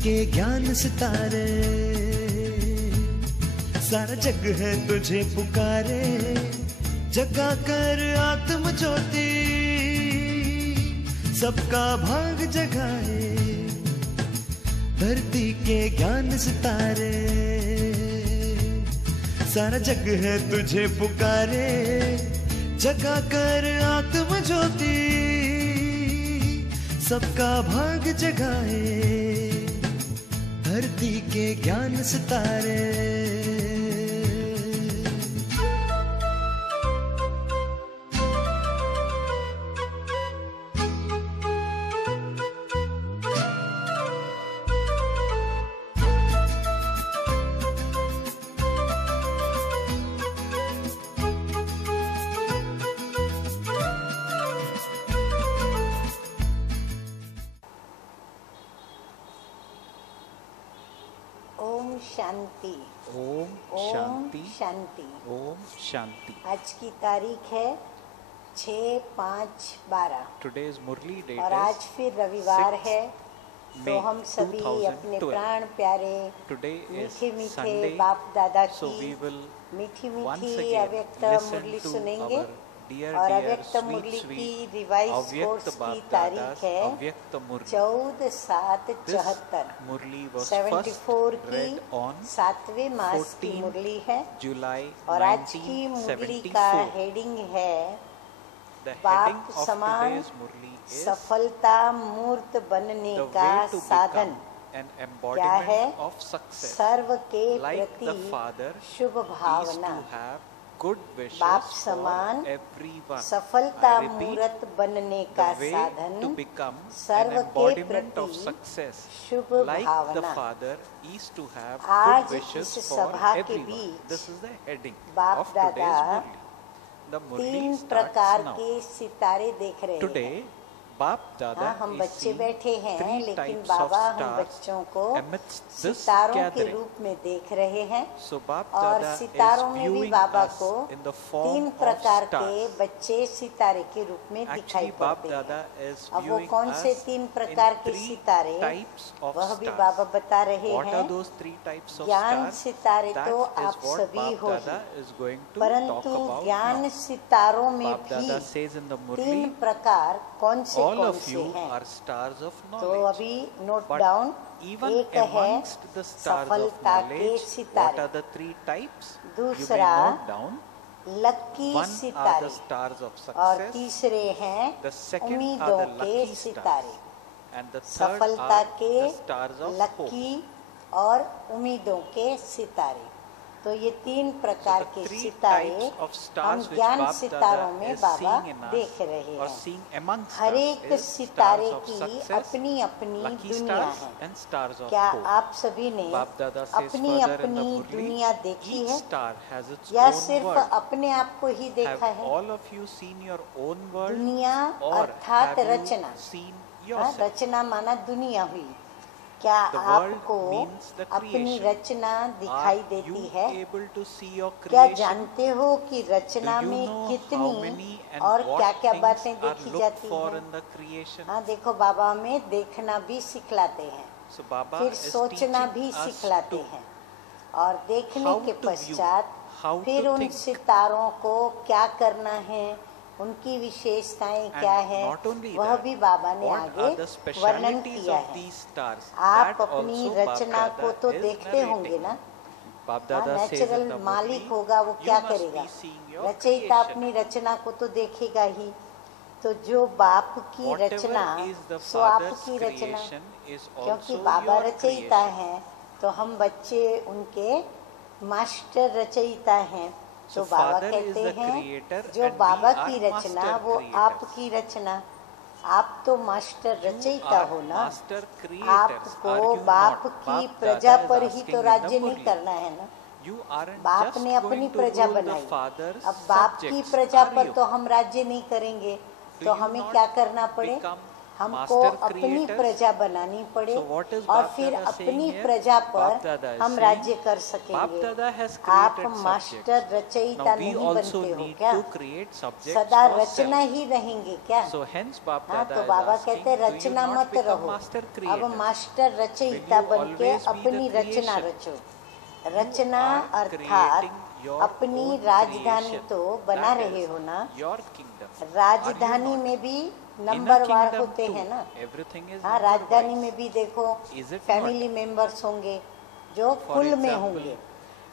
के ज्ञान सितारे, सारा जग है तुझे पुकारे, जगा कर आत्म ज्योति, सबका भाग जगाए। धरती के ज्ञान सितारे, सारा जग है तुझे पुकारे, जगा कर आत्म ज्योति, सबका भाग जगाए। धरती के ज्ञान सितारे। शांति। ओम शांति। शांति। ओम शांति। आज की तारीख है 6/5/12। Today's मुरली डेट और आज फिर रविवार है, तो हम सभी 2012 अपने प्राण प्यारे मीठे मीठे बाप दादा की मीठी मीठी अव्यक्त मुरली सुनेंगे। और अव्यक्त मुरली की रिवाइज कोर्स की तारीख है 14/7/74। 74 की 7वें मास की मुरली है। और आज की मुरली का हेडिंग है बाप समान सफलता मूर्त बनने का साधन क्या है? सर्व के प्रति शुभ भावना। बाप समान सफलता मूर्त बनने का साधन सर्व के प्रति शुभ भावना। आज इस सभा के बीच बाप दादा 3 प्रकार के सितारे देख रहे हैं। बाप दादा हम बच्चे बैठे हैं, लेकिन बाबा हम बच्चों को सितारों के रूप में देख रहे हैं। और सितारों में भी बाबा को 3 प्रकार के बच्चे सितारे के रूप में दिखाई पड़ते हैं। अब वो कौन से 3 प्रकार के सितारे, वह भी बाबा बता रहे हैं। ज्ञान सितारे तो आप सभी हो ही, परंतु ज्ञान सितारों में भी 3 प्रकार कौन से All of you are stars of knowledge. तो अभी नोट डाउन। एक है सफलता के सितारे, what are the 3 types? दूसरा you may note down. Lucky सितारे, और तीसरे हैं उम्मीदों के सितारे। सफलता के, लकी और उम्मीदों के सितारे। तो ये 3 प्रकार के सितारे हम ज्ञान सितारों में बाबा देख रहे हैं। हर एक सितारे की अपनी अपनी दुनिया है। क्या आप सभी ने अपनी अपनी दुनिया देखी है, या सिर्फ अपने आप को ही देखा है? दुनिया अर्थात रचना। रचना माना दुनिया हुई। क्या आपको अपनी रचना दिखाई देती है? क्या जानते हो कि रचना में कितनी और क्या क्या बातें देखी जाती हैं? हाँ, देखो बाबा में देखना भी सिखलाते हैं, फिर सोचना भी सिखलाते हैं, और देखने के पश्चात फिर उन सितारों को क्या करना है, उनकी विशेषताएं क्या है, वह भी बाबा ने आगे वर्णन किया है। आप अपनी रचना को तो देखते होंगे ना। नेचुरल मालिक होगा, वो क्या करेगा? रचयिता अपनी रचना को तो देखेगा ही। तो जो बाप की रचना सो आपकी रचना, क्योंकि बाबा रचयिता हैं, तो हम बच्चे उनके मास्टर रचयिता हैं। तो बाबा कहते हैं जो बाबा की रचना वो आपकी रचना। आप तो मास्टर रचयिता हो ना। आपको बाप की प्रजा पर ही तो राज्य नहीं करना है ना। बाप ने अपनी प्रजा बनाई, अब बाप की प्रजा पर तो हम राज्य नहीं करेंगे। तो हमें क्या करना पड़े? हमको master अपनी creators. प्रजा बनानी पड़े So what is और Bap फिर Dada saying अपनी here? प्रजा Bap पर Dada is हम saying, राज्य कर Bap सकेंगे। Dada has आप created मास्टर subjects. रचयिता Now we नहीं also बनते हो need क्या? to create subjects सदा for रचना self. ही रहेंगे क्या? So hence Bap हाँ, Dada तो is बाबा asking, कहते हैं do you रचना not मत become रहो, master अब creators? मास्टर रचयिता Will you बन के always be अपनी the Rachna creation? रचो। Rachna are अर्थात creating your अपनी own राजधानी creation. तो बना That रहे is हो ना। your kingdom. राजधानी Are you में not? भी In a नंबरवार kingdom होते too, हैं ना। everything is हाँ, number राजधानी wise. में भी देखो Is it family not? Members होंगे जो For कुल में example, होंगे,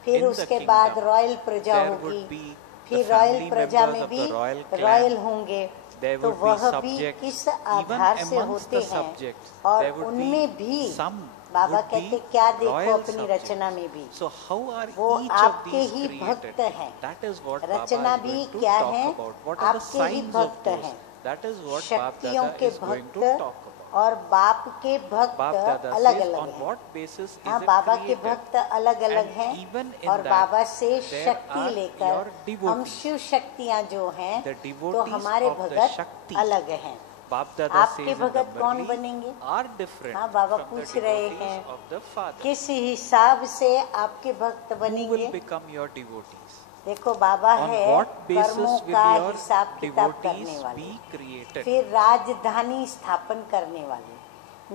फिर in the उसके kingdom, बाद रॉयल प्रजा there होगी, would be फिर the रॉयल family प्रजा members में of भी the royal clan. रॉयल होंगे। There तो would be वह भी subjects. किस Even आधार से amongst होते the हैं subjects, और there would उनमें be भी some बाबा would कहते be क्या देखो royal अपनी subjects. रचना में भी So how are वो each of आपके these ही created? भक्त हैं। That is what Rachna Baba is भी going to क्या talk है? about. What are the आपके ही signs of भक्त those? हैं। That is what Bap शक्तियों Dada के is going to भक्त talk about. और बाप के भक्त Bap Dada अलग says अलग on हैं। what basis is हाँ, it बाबा के created? भक्त अलग अलग And हैं even in और that, बाबा से there शक्ति are लेकर your हम devotees. शिव शक्तियाँ जो हैं The तो devotees हमारे of the भगत Shakti. अलग हैं। Bap Dada आपके says in भगत the कौन Murli बनेंगे? are different हाँ, बाबा from the पूछ रहे devotees हैं of the Father. किस हिसाब से आपके भक्त Who बनेंगे? will become your devotees? देखो बाबा On है what basis कर्मों will का your हिसाब किताब करने devotees वाले, be created? फिर राजधानी स्थापन करने वाले,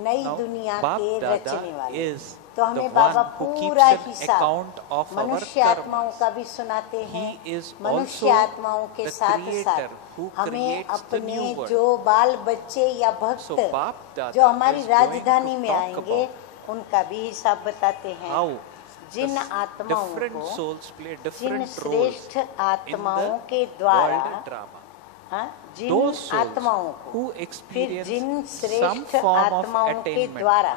नई Now, दुनिया Bap के Dada रचने वाले। is तो the हमें बाबा one who पूरा keeps an हिसाब account of our मनुष्य आत्माओं karmas. का भी सुनाते हैं। He is मनुष्य also आत्माओं के the साथ creator साथ who हमें creates the अपने new world. जो बाल बच्चे या So भक्त Bap Dada जो हमारी is going राजधानी to में talk आएंगे about उनका भी हिसाब बताते हैं। how जिन the आत्माओं different को souls play जिन different roles श्रेष्ठ in आत्माओं the के द्वारा world drama. हाँ, जिन Those souls आत्माओं को who फिर experience जिन some श्रेष्ठ form of आत्माओं के attainment द्वारा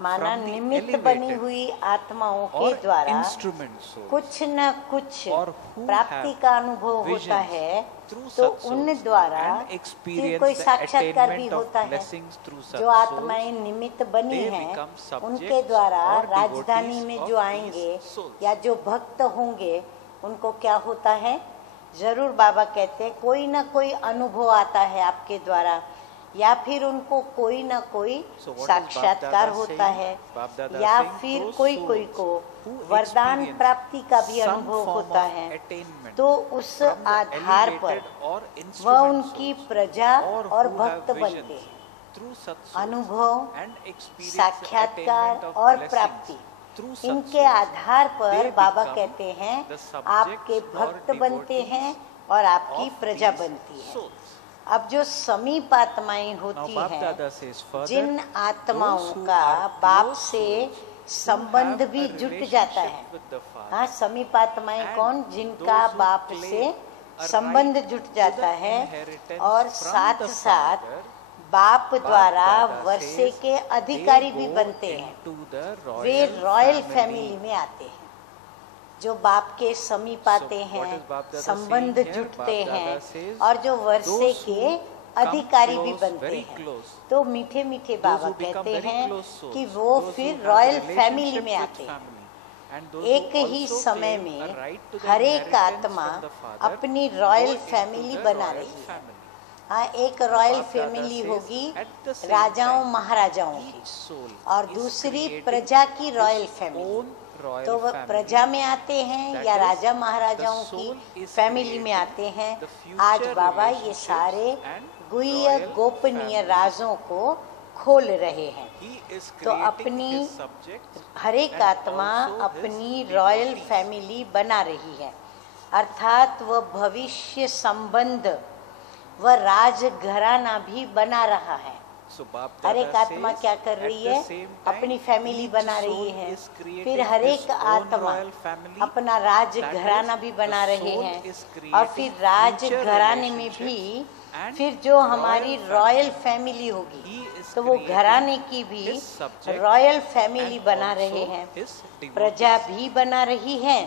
माना from the निमित्त elevated बनी हुई आत्माओं के or द्वारा instrument souls कुछ न कुछ or who प्राप्ति have का अनुभव होता visions है through तो such उन souls द्वारा and फिर experience कोई the साक्षात्कार भी attainment of होता है। blessings through such जो आत्माएं souls, निमित्त बनी they हैं become subjects उनके द्वारा or राजधानी devotees में of जो these आएंगे souls. या जो भक्त होंगे उनको क्या होता है? जरूर बाबा कहते हैं कोई ना कोई अनुभव आता है आपके द्वारा या फिर उनको कोई ना कोई So what is साक्षात्कार Bap Dada होता saying? है Bap Dada या saying फिर those कोई souls कोई को who वरदान experience प्राप्ति का भी some अनुभव form होता of है attainment तो उस from the आधार पर elevated or वह instrument उनकी souls प्रजा or और who भक्त have बनते visions हैं। through such souls अनुभव, and experience the साक्षात्कार attainment of और blessings प्राप्ति through such इनके souls. आधार पर They बाबा become कहते हैं the subjects आपके or भक्त बनते devotees हैं और आपकी of प्रजा these बनती है। souls. अब जो समीप आत्माएं Now होती Bap हैं Dada says further, जिन आत्माओं those who का are बाप close से souls who संबंध have भी a जुट जाता है। relationship with the Father, हाँ, समीप आत्माएं and कौन? जिनका those who बाप claim से a संबंध right जुट to जाता the है inheritance और from साथ the साथ Father, बाप द्वारा Dada वर्षे says के अधिकारी they भी go बनते हैं। into the way royal royal family. Family में आते हैं जो बाप के समीप So आते what हैं, is Bap Dada संबंध saying here? जुटते Bap Dada हैं says, और जो वर्षे those के who अधिकारी come भी close, बनते very हैं। close, तो मीठे मीठे those बाबा who become कहते very हैं close souls, कि वो those फिर who have royal relationship family में with आते हैं। family, and those एक who ही also समय claim में a right to the हर एक inheritance आत्मा from the Father, अपनी go royal into family the बना royal रही है। family. हाँ, एक royal Bap Dada family says, होगी at the same राजाओं time, महाराजाओं की each soul और is दूसरी creating प्रजा की his royal family. own royal तो वह family. प्रजा में आते हैं That या is, राजा the महाराजाओं soul की is फैमिली में creating आते हैं। the future आज बाबा ये relationships सारे and गुह्य royal गोपनीय family. राजों को खोल रहे हैं। He is तो creating अपनी his subjects हर एक and आत्मा also his अपनी रॉयल devotees. फैमिली बना रही है, अर्थात वह भविष्य संबंध वह राज घराना भी बना रहा है। So Bap हर Dada एक आत्मा says, क्या कर at रही the है? same time, अपनी फैमिली each बना soul रही है। is creating फिर हर his एक own आत्मा royal family. अपना राज That घराना is, भी the बना रहे soul हैं is और फिर creating राज future घराने में relationships भी and फिर जो हमारी royal रॉयल family. फैमिली होगी He is तो वो creating घराने की भी his subject royal family and बना also रहे हैं, his devotees. प्रजा भी बना रही है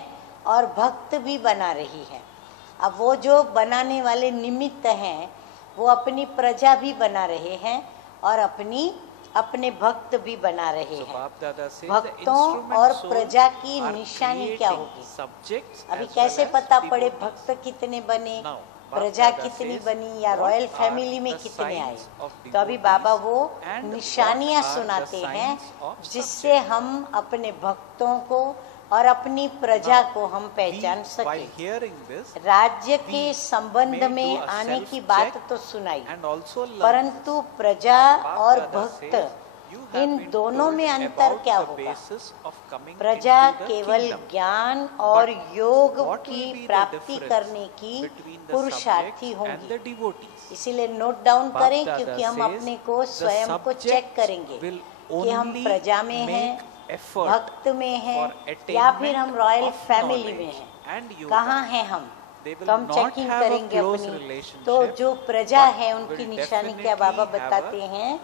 और भक्त भी बना रही है। अब वो जो बनाने वाले निमित्त हैं वो अपनी प्रजा भी बना रहे हैं और अपने भक्त भी बना रहे So हैं। Bap Dada says the भक्तों instrument और souls प्रजा की are निशानी क्या creating होगी? subjects अभी as कैसे well as पता पड़े devotees. भक्त कितने बने? Now, प्रजा Dada कितनी says, बनी या what रॉयल are फैमिली में the कितने आए। signs of तो अभी बाबा वो devotees and निशानियां what are the सुनाते हैं signs of जिससे हम अपने भक्तों को और अपनी प्रजा Now, को हम पहचान While सके। hearing this, राज्य के we संबंध may में do a आने की self-check बात तो सुनाई, and also learn परंतु प्रजा Bap और Dada भक्त says, "You have in been दोनों told में अंतर about क्या the होगा। basis of coming प्रजा into the केवल kingdom. ज्ञान और योग What will की be the प्राप्ति difference करने की between the पुरुषार्थी subjects and होंगी। the devotees? इसीलिए नोट डाउन Bap करें, Dada क्योंकि हम says, अपने को "The स्वयं को चेक subjects करेंगे will कि हम only प्रजा में हैं, make effort भक्त में हैं for या फिर हम attainment रॉयल of फैमिली में knowledge हैं, and yoga. कहाँ हैं हम। They will तो हम not चेकिंग have a करेंगे close अपनी। relationship, तो जो प्रजा but है उनकी will निशानी क्या बाबा definitely बताते have a हैं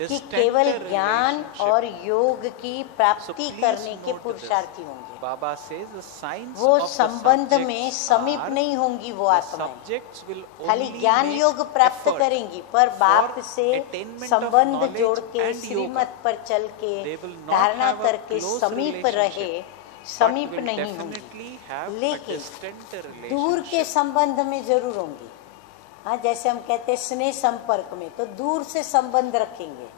कि distant केवल ज्ञान relationship. और योग की So प्राप्ति please करने के note this. पुरुषार्थी होंगे। Baba says the signs वो of the संबंध में subjects समीप are, नहीं होंगी वो the आत्माएं, subjects will खाली only ज्ञान make योग प्राप्त effort करेंगी, पर बाप for से attainment of संबंध knowledge जोड़ के and श्रीमत yoga. पर चल के They will not धारणा have a करके close समीप relationship, रहे, but समीप will नहीं होंगी, definitely have a लेकिन distant दूर के relationship. संबंध में जरूर होंगी। हाँ, जैसे हम कहते हैं स्नेह संपर्क में, तो दूर से संबंध रखेंगे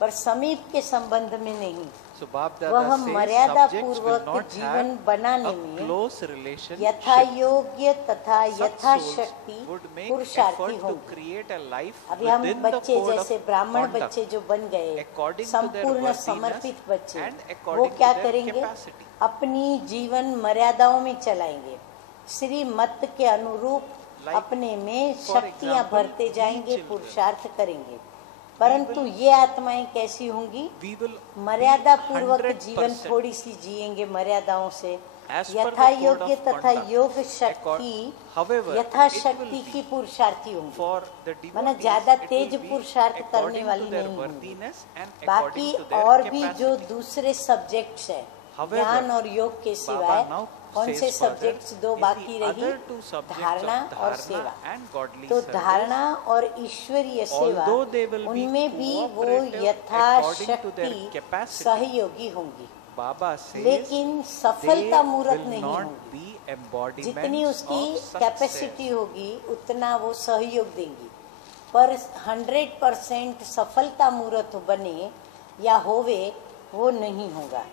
पर समीप के संबंध में नहीं। So Bap Dada वह says मर्यादा subjects will पूर्वक not जीवन have बनाने a में close relationship. यथा योग्य तथा Such यथाशक्ति souls would make पुरुषार्थी effort to होंगी। create a life अभी हम within the बच्चे code of जैसे ब्राह्मण conduct बच्चे जो बन गए, according to their संपूर्ण worthiness समर्पित बच्चे, and वो according to क्या their करेंगे, capacity. अपनी जीवन मर्यादाओं में चलाएंगे, श्री मत के अनुरूप Like, अपने में for शक्तियां example, भरते we जाएंगे, children, पुरुषार्थ करेंगे। परंतु ये आत्माएं कैसी होंगी, We will मर्यादा be पूर्वक 100% जीवन थोड़ी सी जिएंगे मर्यादाओं से, as per यथा the code योग्य of तथा conduct. योग शक्ति However, यथाशक्ति it will की be पुरुषार्थी होंगी। for the माना devotees, ज्यादा it तेज will be पुरुषार्थ करने according वाली to their नहीं होंगी। worthiness and बाकी according to their और भी जो capacity. दूसरे सब्जेक्ट्स हैं, However, ज्ञान और योग के सिवाय Baba now कौन says से further, सब्जेक्ट्स दो in बाकी the रही, other two subjects धारणा of और dharana सेवा। and godly तो service, धारणा और ईश्वरीय सेवा, although they will be उनमें भी वो cooperative यथाशक्ति according to their capacity, सहयोगी होंगी, Baba says लेकिन they सफलता मूर्त will नहीं not होंगी। be embodiments जितनी उसकी of success. कैपेसिटी होगी उतना वो सहयोग देंगी, पर 100% सफलता मूर्त बने या होवे वो नहीं होगा।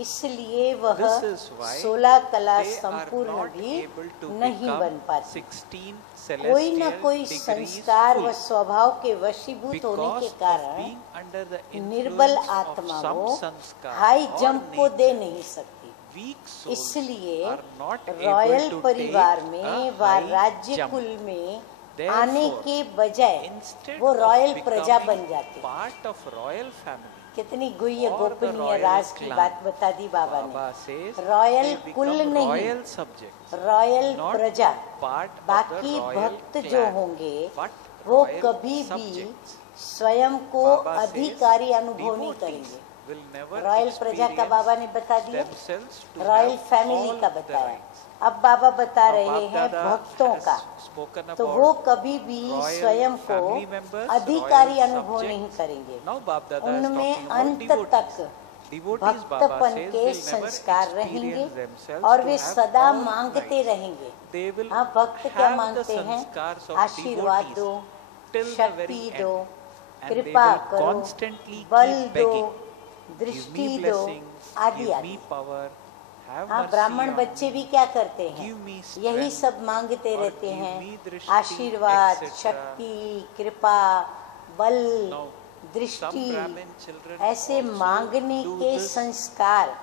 इसलिए वह This is why 16 कला they are संपूर्ण not भी able to नहीं become बन पाती। 16 कोई न celestial कोई degrees संस्कार व full स्वभाव के वशीभूत होने because के of कारण being under the निर्बल influence of आत्मा some वो sanskar हाई or जंप को दे nature. नहीं सकती। Weak souls इसलिए are not able royal to परिवार take में a व high राज्य jump. कुल में Therefore, आने के बजाय Instead वो of रॉयल प्रजा becoming बन जाते। part of royal family, कितनी गुह्य or the गोपनीय royal राज की clan, बात बता दी बाबा Baba ने। says रॉयल they कुल become नहीं, royal subjects, रॉयल not प्रजा, part of बाकी the royal भक्त clan, जो होंगे but वो royal कभी भी subjects. स्वयं को Baba says अधिकारी अनुभव नहीं devotees करेंगे। will never रॉयल प्रजा का बाबा ने बता experience दिया, themselves to royal have family all का the बताया। rights. अब बाबा बता Now, रहे Bap हैं Dada भक्तों has का, spoken तो about वो कभी भी royal स्वयं को family members, अधिकारी royal अनुभव subjects. नहीं करेंगे। Now Bap Dada is उनमें talking about अंत devotees. तक Devotees, Baba भक्तपन says, के will never संस्कार रहेंगे experience themselves और to वे have सदा all मांगते rights. रहेंगे। They will हाँ, भक्त क्या have the मांगते हैं, sanskars of आशीर्वाद devotees दो, till the शक्ति very दो, end. And they कृपा will करो, constantly बल keep दो, begging, give दृष्टि me दो, blessings, आदि give आदि। me power, have हाँ, mercy ब्राह्मण on बच्चे me, भी क्या करते हैं, give me यही strength, सब मांगते or रहते give हैं, me drishti, आशीर्वाद, etc. शक्ति, कृपा, बल, Now, some दृष्टि। Brahmin children ऐसे also मांगने do के this. संस्कार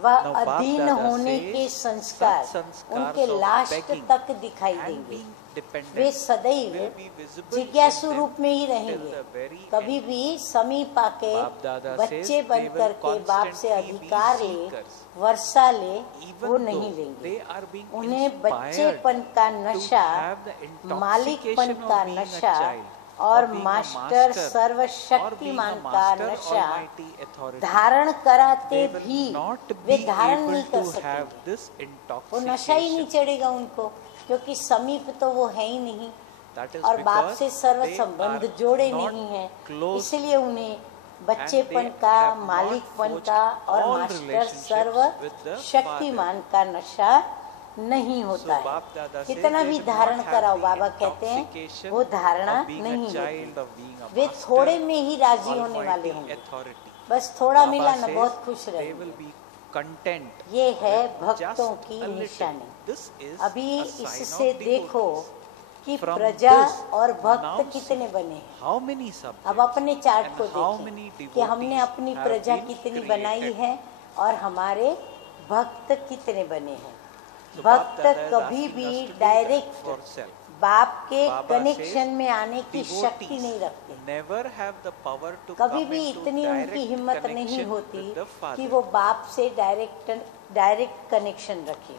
व Now, Bap अधीन Dada होने says के संस्कार such sanskars उनके of लास्ट begging तक दिखाई and देंगे। being dependent वे सदैव will be visible जिज्ञासु in them रूप में ही till रहेंगे, the very कभी end. भी समीप आके Bap Dada बच्चे says बन they will करके बाप से constantly be अधिकार ले, seekers. वर्षा ले, Even वो though नहीं लेंगे। they are being उन्हें inspired बच्चेपन का to नशा, have the intoxication मालिकपन of का being a नशा child, और or being a master master, सर्वशक्तिमान or being a का master नशा almighty authority. धारण कराते They will भी not वे be धारण able नहीं कर to have सकेंगे। this वो नशा ही नहीं intoxication. चढ़ेगा उनको, क्योंकि समीप तो वो है ही नहीं That is और बाप because से सर्व they संबंध are जोड़े not नहीं है, close इसलिए उन्हें बच्चेपन they का, have not मालिकपन forged का और all मास्टर relationships सर्व with the शक्तिमान का नशा नहीं होता So, Bap Dada है। says कितना they भी will not धारण have कराओ, the बाबा कहते हैं intoxication वो धारणा of being a नहीं child, लेते। of being a way master, थोड़े में ही राजी होने वाले almighty होंगे। authority. बस थोड़ा Baba मिला ना says बहुत खुश they रहेंगे। will be content ये है with भक्तों just की a little. निशानी। This is अभी a sign इससे of देखो devotees. कि From प्रजा this, और भक्त now कितने see बने हैं। how many subjects अब अपने चार्ट and को how देखें many कि हमने devotees अपनी have प्रजा been कितनी created. बनाई है और हमारे भक्त कितने बने हैं। So भक्त Bap Dada is कभी asking भी us to do that direct for self. बाप के Baba कनेक्शन says में आने की शक्ति devotees नहीं रखते। never have the power to कभी come भी into इतनी उनकी direct हिम्मत नहीं connection होती with the Father. कि वो बाप से डायरेक्ट कनेक्शन रखे।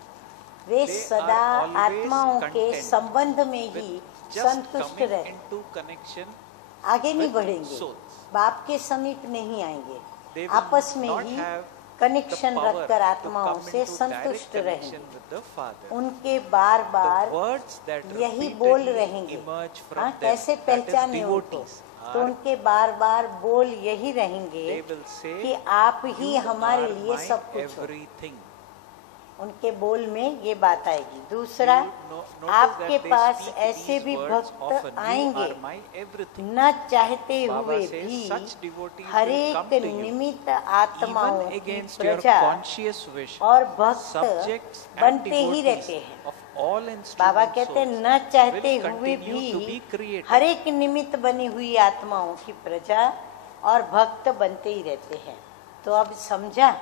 वे They सदा are always आत्माओं के content संबंध में ही with just संतुष्ट coming रहते, into connection आगे नहीं with बढ़ेंगे, souls. बाप के समीप नहीं आएंगे। They will आपस में not he have connection the power रखकर to आत्माओं come से into संतुष्ट direct रहेंगे। connection with the Father. उनके बार The बार words that यही बोल repeatedly रहेंगे। emerge from हाँ, them, कैसे that is पहचाने उनको? devotees, तो are उनके बार बार बोल यही रहेंगे they will say, कि आप ही "You हमारे are लिए my सब कुछ हो। everything." उनके बोल में ये बात आएगी। दूसरा, You notice आपके that they पास speak ऐसे these भी words भक्त often, "You आएंगे are my everything." न चाहते Baba हुए says भी such devotees will हरेक come to you, निमित्त आत्माओं even की against your प्रजा conscious wish, और भक्त subjects and बनते ही devotees रहते हैं। of all बाबा instrument कहते हैं souls न चाहते will हुए continue to be भी created. हरेक निमित्त बनी हुई आत्माओं की प्रजा और भक्त बनते ही रहते हैं। तो अब समझा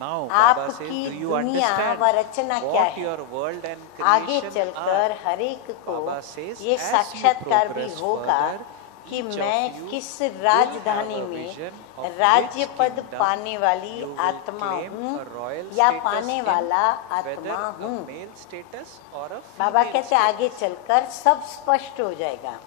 Now Baba says, आपकी do you दुनिया understand व रचना क्या what है? your world and आगे creation चलकर are? हरेक को Baba says, ये as you साक्षात्कार भी progress होगा further, कि each of मैं you किस will राजधानी have a में vision of राज्य which पद kingdom पाने वाली you will आत्मा claim हूँ a royal या status पाने in, वाला whether आत्मा a हूँ। male status or a Baba female कहते आगे status. चलकर सब स्पष्ट हो जाएगा।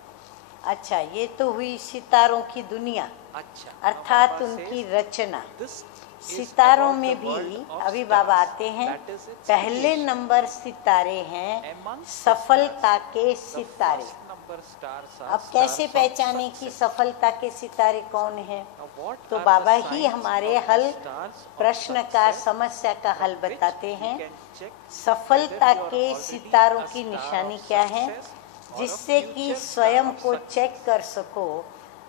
अच्छा, ये तो हुई सितारों की दुनिया, अच्छा, अर्थात Baba उनकी says, रचना। this is सितारों about में the भी world of अभी stars. बाबा आते हैं। That is its पहले creation. नंबर सितारे हैं Amongst the सफलता stars, के the सितारे। first number stars are अब कैसे stars of पहचाने कि success. सफलता के सितारे कौन हैं? Now, what तो are Baba the he signs हमारे of the हल stars of प्रश्न का success समस्या का हल which बताते we हैं। can check सफलता whether you are के already सितारों a की star निशानी of क्या है, success or a जिससे कि future स्वयं star of को success. चेक कर सको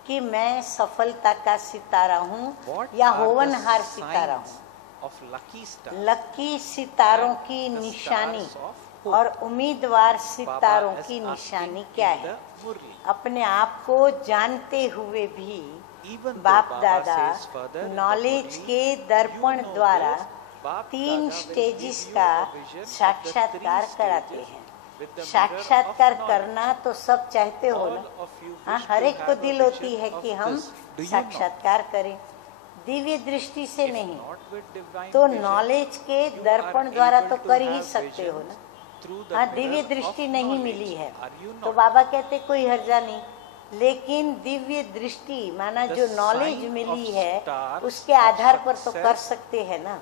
कि मैं सफलता का सितारा हूँ What या are the होवनहार सितारा signs हूँ। of lucky star? लकी सितारों And की the निशानी stars of hope. और उम्मीदवार Baba सितारों is की asking निशानी in क्या the है? Murli. अपने आप को जानते हुए भी Even though बाप Baba दादा says further in the knowledge Murli, के you दर्पण know द्वारा this, Bap 3 Dada will stages give you का a vision of the साक्षात्कार 3 कराते stages हैं। with the mirror साक्षात्कार of knowledge. करना तो सब चाहते हो ना। All of you हाँ, wish हर to एक को have a दिल होती vision है of कि हम this. Do you know? साक्षात्कार करें, दिव्य दृष्टि से If नहीं not with divine तो vision, नॉलेज के you दर्पण are द्वारा able तो to कर ही have सकते हो visions ना। through the हाँ, mirror दिव्य of दृष्टि नहीं knowledge. मिली है Are you तो not? बाबा कहते कोई हर्जा नहीं, लेकिन दिव्य दृष्टि माना The जो नॉलेज sign मिली of है stars उसके of आधार पर तो success, कर सकते हैं ना।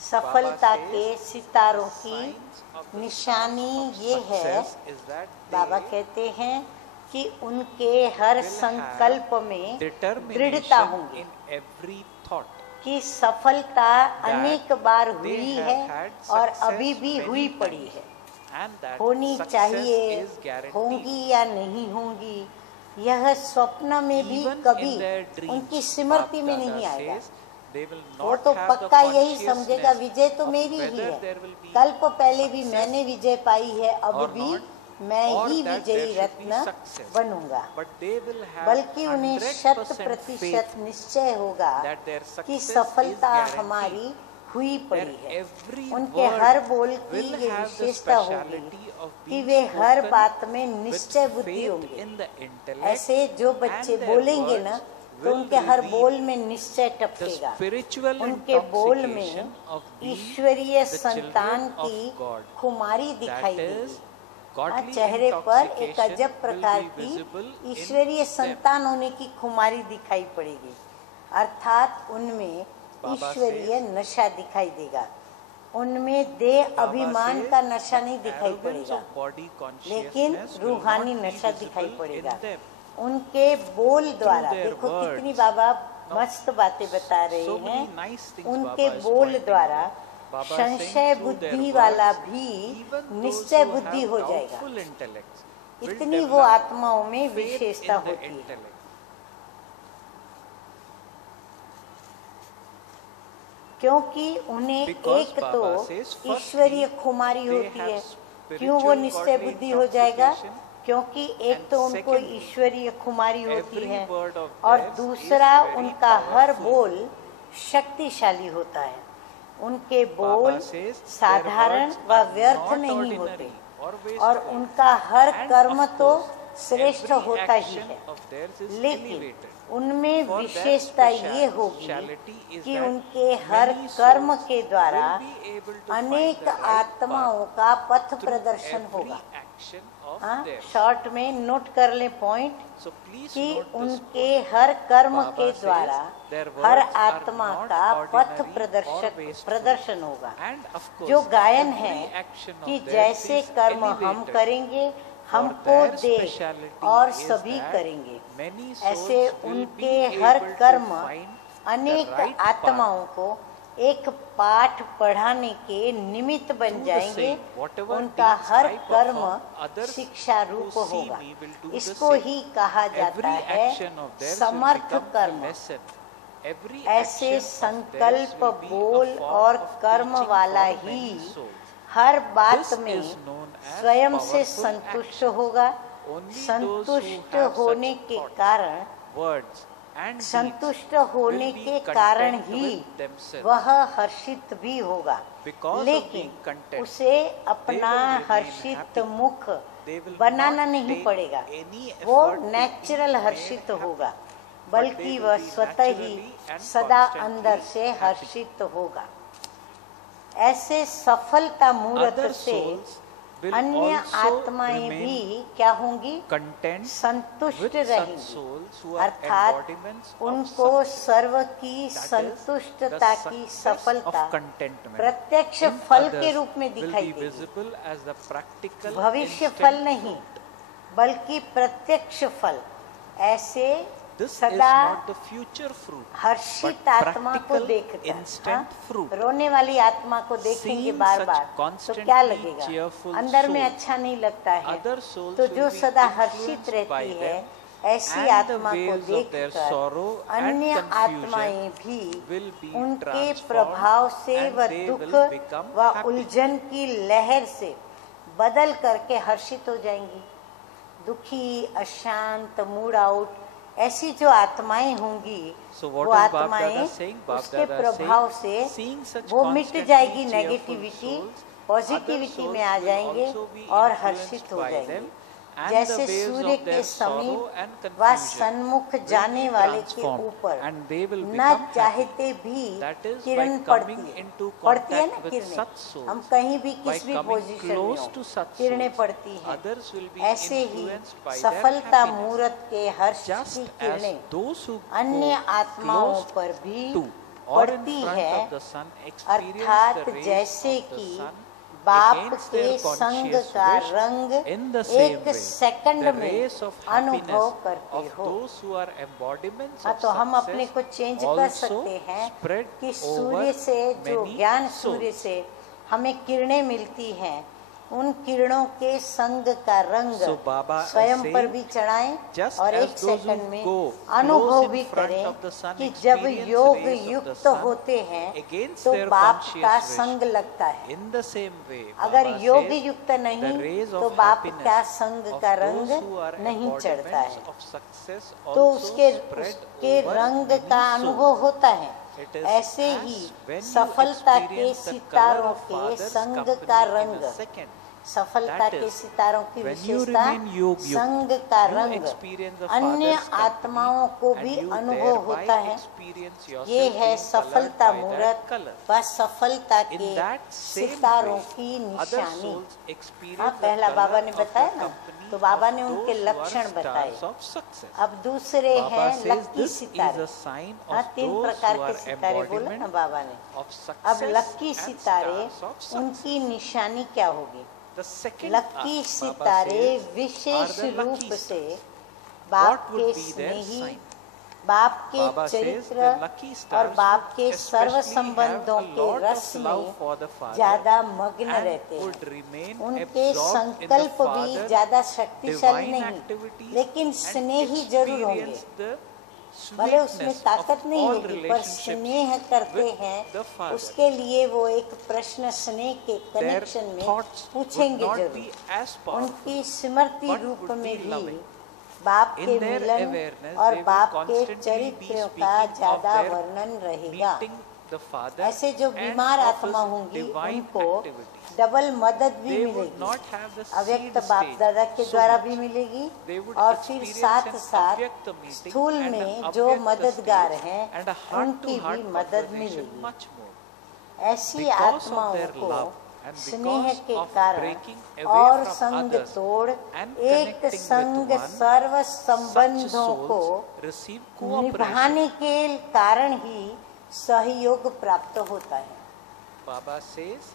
सफलता Baba के says, सितारों the की signs of the निशानी stars of ये है, success is that Baba they कहते हैं कि उनके हर will संकल्प have में determination दृढ़ता होंगी in every thought. कि सफलता अनेक बार they हुई have है had और success अभी भी many हुई times. पड़ी है, And that होनी success चाहिए, is guaranteed. होंगी या नहीं होंगी, यह स्वप्न में भी Even कभी in their dreams, उनकी स्मृति Bap में Dada नहीं आएगा। says, they will वो not तो have the पक्का यही समझेगा consciousness विजय तो of मेरी ही whether है, there will be कल्प पहले भी मैंने विजय पाई है, अब or भी not, मैं or ही that विजयी there should be Ratna success. बनूंगा। But they will have बल्कि उन्हें 100% 100% faith निश्चय होगा that their कि success is सफलता guaranteed. हमारी हुई Their पड़ी है। every उनके word हर बोल की will ये have the विशेषता होगी speciality of कि being वे हर spoken बात में with निश्चय बुद्धि faith होंगे। in the intellect, ऐसे जो बच्चे and their बोलेंगे words ना तो will उनके हर reveal बोल में निश्चय the टपकेगा। spiritual उनके बोल में intoxication of being ईश्वरीय the संतान children of की God. खुमारी दिखाई That देगी। is, godly चेहरे पर एक intoxication अजब will प्रकार be की visible in ईश्वरीय them. संतान होने की खुमारी दिखाई पड़ेगी, अर्थात उनमें Baba ईश्वरीय says, नशा दिखाई देगा। उनमें देह Baba अभिमान says का नशा नहीं the दिखाई arrogance पड़ेगा, of body लेकिन consciousness will रूहानी not be नशा दिखाई visible in पड़ेगा। them. उनके बोल द्वारा their देखो words. कितनी बाबा Now, मस्त बातें बता रहे so हैं। many nice things उनके Baba is बोल pointing द्वारा out. Baba संशय saying through their बुद्धि words, वाला भी even those निश्चय who बुद्धि have हो जाएगा। doubtful intellects will इतनी वो develop आत्माओं में faith विशेषता in the होती है। intellect. क्योंकि उन्हें Because एक Baba तो says, firstly, ईश्वरीय खुमारी they होती have है। spiritual क्यों वो निश्चय godly बुद्धि हो जाएगा? intoxication, क्योंकि एक and तो उनको secondly, ईश्वरीय खुमारी होती every है word of और theirs दूसरा is very उनका हर powerful. बोल शक्तिशाली होता है। उनके बोल Baba says, their साधारण words व are व्यर्थ not नहीं ordinary होते or और wasteful. उनका हर And कर्म of तो course, श्रेष्ठ every होता ही action है, of theirs is लेकिन elevated. उनमें For their विशेषता ये होगी speciality is कि that उनके हर many कर्म souls के द्वारा will be able to find अनेक the right आत्माओं path का पथ through प्रदर्शन every होगा। action of हाँ, theirs. शॉर्ट में नोट कर ले पॉइंट So please कि note this उनके point. हर कर्म Baba के says द्वारा their हर words are आत्मा not का पथ ordinary or wasteful. प्रदर्शन होगा। And of course, जो गायन every है action of कि theirs जैसे is कर्म हम elevated. करेंगे For हमको their देख speciality और is सभी that करेंगे। many ऐसे souls will उनके be हर able to कर्म find अनेक the right आत्माओं को एक पाठ पढ़ाने के निमित्त बन through the जाएंगे। same. Whatever उनका deeds हर I कर्म perform, others शिक्षा who रूप see होगा। me will do the इसको same. ही कहा जाता Every है action of theirs will Samarth become a कर्म। lesson. Every ऐसे action of theirs संकल्प will be a बोल form और of कर्म teaching वाला for ही many souls. हर बात This में is known as स्वयं से powerful संतुष्ट action. होगा। Only those who संतुष्ट have होने such के thoughts, कारण words and deeds संतुष्ट will होने be के content कारण ही with themselves. वह हर्षित भी होगा, Because of लेकिन being content, उसे अपना they will remain Harshit happy. मुख They will बनाना not नहीं take पड़ेगा। any वो effort to be natural made Harshit happy, होगा, but बल्कि they will वह be स्वतः ही naturally and सदा constantly अंदर से happy. हर्षित होगा। ऐसे सफलता मूर्त Other से souls will अन्य also आत्माएं remain भी क्या होंगी? content संतुष्ट with such रहेंगी, souls who are अर्थात embodiments of उनको success. सर्व की That is, संतुष्टता the की success सफलता of contentment प्रत्यक्ष in फल के others रूप में will दिखाई be देगी। visible as the practical भविष्य instant फल नहीं fruit. बल्कि प्रत्यक्ष फल। ऐसे This is सदा not the future fruit, Harshit but आत्मा को practical देखकर, instant fruit. रोने वाली आत्मा को देखेंगे Seeing बार such बार तो constantly क्या लगेगा? cheerful अंदर में souls, अच्छा नहीं लगता है। other souls तो will जो be सदा influenced हर्षित by रहती है, them, ऐसी and the आत्मा को waves of their देखकर sorrow and अन्य confusion आत्माएं भी will be उनके transformed प्रभाव से and व they दुख will become व happy. उलझन की लहर से बदल करके हर्षित हो जाएंगी। दुखी, अशांत, मूड आउट ऐसी जो आत्माएं होंगी, So what वो is Bap आत्माएं Dada saying? Bap उसके Dada प्रभाव saying, से seeing such वो मिट constantly जाएगी, cheerful negativity souls, positivity other में आ souls will जाएंगे also be और influenced हर्षित हो by जाएंगे। them, and जैसे the waves सूर्य of के their sorrow समीप and व confusion सन्मुख will जाने be वाले के transformed, ऊपर and they will न become happy. चाहते भी That is, by Kiran coming पड़ती है, into पड़ती है ना contact with किरणें। such souls, हम कहीं भी by किस भी coming पोजीशन में close हो, to such किरणें souls, पड़ती हैं। others will be ऐसे ही influenced by their सफलता happiness. मूर्त के हर्ष Just की as किरणें those who अन्य go आत्माओं close पर भी to or in पड़ती front है, of the sun experience अर्थात the rays जैसे of the कि sun बाप against के their संग conscious का wish, रंग in the same एक way सेकंड the में rays of अनुभव happiness करते of हो। those who are embodiments हाँ, of तो हम अपने को success चेंज कर also सकते हैं spread कि over सूर्य से जो many ज्ञान souls. सूर्य से हमें किरणें मिलती हैं, उन किरणों के संग का रंग So Baba is स्वयं पर saying, भी चढ़ाएं just और as एक those who सेकंड में go अनुभव close in भी front करें of the sun कि जब experience योग rays of the युक्त sun होते हैं against तो their बाप conscious का wish. संग लगता है। In the same way, अगर Baba योग says, युक्त the नहीं rays तो of बाप happiness का संग of का those रंग who are नहीं चढ़ता है। embodiments of success तो also उसके spread over रंग many का souls. अनुभव होता है। It is ऐसे as ही when you सफलता के experience the सितारों color of के Father's संग company का in रंग, a second. सफलता That के is, सितारों की when you विशेषता remain योग युक्त, संग का you रंग experience the अन्य Father's company आत्माओं को and भी you अनुभव thereby होता है। experience ये yourself है being सफलता colored by मूर्त that color. व सफलता In के that same सितारों way, की other निशानी। souls experience हाँ, the पहला बाबा color ने of the बताया ना, company तो बाबा of ने those उनके who are लक्षण बताए। stars of success. अब दूसरे Baba हैं says लक्की this is सितारे। a sign हाँ, of 3 those प्रकार who के are सितारे बोला ना embodiment बाबा ने। of अब success लक्की and सितारे stars of success. उनकी निशानी क्या होगी? The second लक्की Baba सितारे says, विशेष are the रूप lucky से stars. बाप What के would be their Snehi sign? बाप के Baba says चरित्र the lucky और stars बाप के would सर्व especially संबंधों have a के lot रस of love में for the Father ज्यादा मग्न and रहते would हैं। remain उनके absorbed in the संकल्प भी Father's ज्यादा शक्तिशाली divine नहीं, activities लेकिन and स्नेही जरूर होंगे। experience the भले उसमें sweetness ताकत of नहीं all होगी, पर relationships स्नेह करते with हैं। the Father. उसके लिए वो एक प्रश्न स्नेह के Their कनेक्शन में thoughts would पूछेंगे not जरूर। be as powerful, उनकी स्मृति but रूप would में be भी loving. बाप In के their मिलन awareness, और they will बाप के constantly be चरित्रों speaking का of ज्यादा their वर्णन रहेगा। meeting the Father ऐसे जो and बीमार of आत्मा His होंगी divine उनको activities. डबल मदद भी They would मिलेगी, not have the अव्यक्त seed बाप stage दादा के so द्वारा much. भी मिलेगी, They would और फिर experience साथ an साथ avyakta meeting स्थूल and an में जो avyakta मददगार stage हैं and a उनकी heart-to-heart भी मदद conversation मिलेगी। much more. ऐसी Because of आत्माओं their को love and स्नेह because के of कारण breaking away और from संग others तोड़ and एक connecting संग with one, सर्व such संबंधों को souls receive cooperation. निभाने के कारण ही सहयोग प्राप्त होता है। Baba says,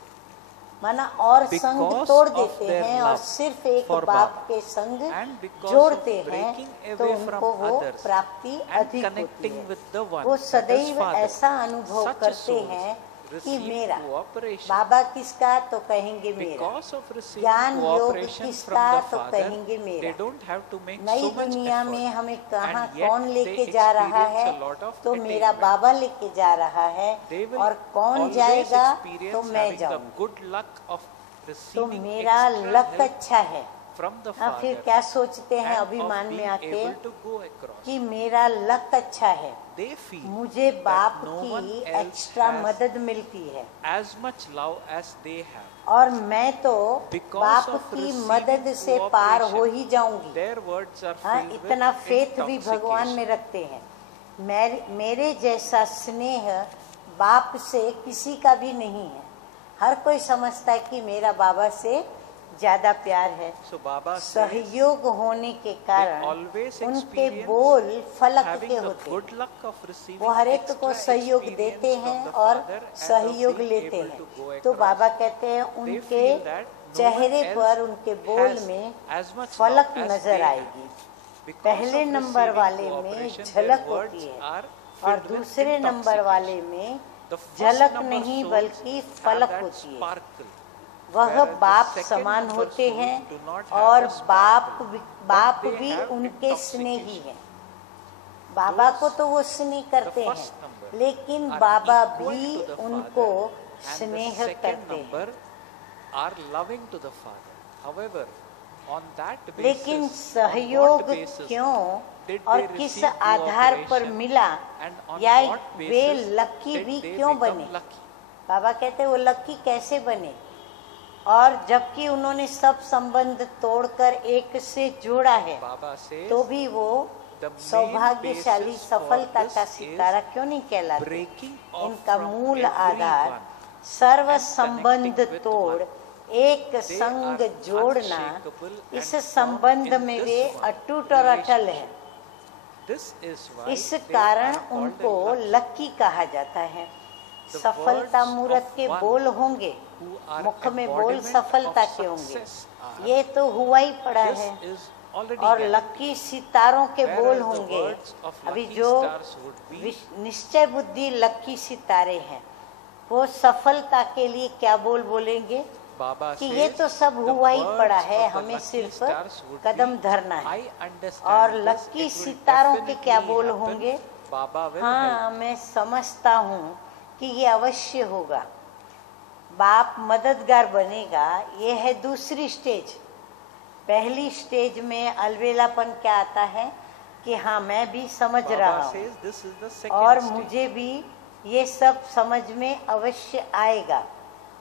माना और Because संग तोड़ of देते their हैं और love सिर्फ एक for बाप Baba के संग and because जोड़ते of हैं breaking तो away उनको from वो others प्राप्ति and अधिक होती connecting है। with the one, वो that is सदैव Father, ऐसा अनुभव such करते souls हैं कि receive मेरा cooperation. बाबा किसका तो कहेंगे मेरा, Because of receiving ज्ञान योग cooperation from किसका the तो Father, कहेंगे मेरा। they don't have to make नई so much दुनिया में effort. हमें कहाँ And yet कौन they लेके जा रहा है experience a lot of तो मेरा attainment. बाबा लेके जा रहा है, They will और कौन always जाएगा experience तो मैं having the जाऊंगी। good luck of तो receiving मेरा extra लक help अच्छा है। from the हाँ, फिर Father क्या सोचते हैं and अभिमान of में being आके able to go across. कि मेरा लक अच्छा है, They feel मुझे बाप no one की else एक्स्ट्रा has मदद मिलती है, as much love as they have. और मैं तो Because बाप of की receiving मदद से पार हो cooperation, ही जाऊंगी। Their words are हाँ, filled इतना with फेथ भी भगवान में intoxication. रखते हैं। मेरे जैसा स्नेह बाप से किसी का भी नहीं है। हर कोई समझता है कि मेरा बाबा से ज्यादा प्यार है। So Baba says, सहयोग होने के कारण always उनके experience बोल फलक having के the होते good हैं। luck of receiving वो हर एक को extra सहयोग experience देते from हैं the और Father and of सहयोग being लेते able हैं। to go तो across. बाबा कहते हैं They उनके feel that no चेहरे one पर, else उनके बोल has में as much फलक love as नजर they have. आएगी। Because पहले of नंबर receiving वाले में cooperation, झलक their होती words है are और filled with दूसरे नंबर वाले intoxication. में The first झलक number नहीं souls बल्कि have फलक that होती है। sparkle, वह whereas the बाप second समान number होते souls हैं do not have और the sparkle, बाप but they भी have उनके intoxication. स्नेही हैं। बाबा को तो वो स्नेह करते The first हैं, number लेकिन are बाबा equal भी to the उनको Father, and the स्नेह second करते हैं। number are loving to the Father. However, on that basis, लेकिन on सहयोग what basis क्यों did और they किस receive आधार पर cooperation, मिला, and on या what way basis lucky did भी they क्यों become बने। lucky? बाबा कहते हैं वो लकी कैसे बने, और जबकि उन्होंने सब संबंध तोड़कर एक से जोड़ा है, Baba says, तो भी वो the main सौभाग्यशाली basis for सफलता this का is सितारा क्यों नहीं कहलाते। breaking off इनका from मूल everyone आधार सर्व and संबंध connecting with तोड़ one. एक They संग are जोड़ना, unshakable इस and संबंध firm in में this वे one अटूट और अटल relationship. है। This is why इस they कारण are called उनको the lucky, लकी कहा जाता है। The सफलता words मूरत of के one बोल होंगे, who are मुख में बोल embodiment सफलता of के होंगे, success are, ये तो हुआ ही पड़ा this है। is already और guaranteed. लकी सितारों के Whereas बोल the होंगे। words of अभी lucky जो stars would be, निश्चय बुद्धि लकी सितारे हैं, वो सफलता के लिए क्या बोल बोलेंगे Baba कि says, ये तो सब the हुआ ही words पड़ा of है, the हमें lucky सिर्फ stars would कदम be, धरना है। I understand और this, लकी it will सितारों के क्या definitely बोल happen, होंगे, Baba will हाँ help. मैं समझता हूँ कि ये अवश्य होगा, बाप मददगार बनेगा। ये है दूसरी स्टेज। पहली स्टेज में अलवेलापन क्या आता है कि हाँ मैं भी समझ रहा Baba हूँ says this is the और second stage. मुझे भी ये सब समझ में अवश्य आएगा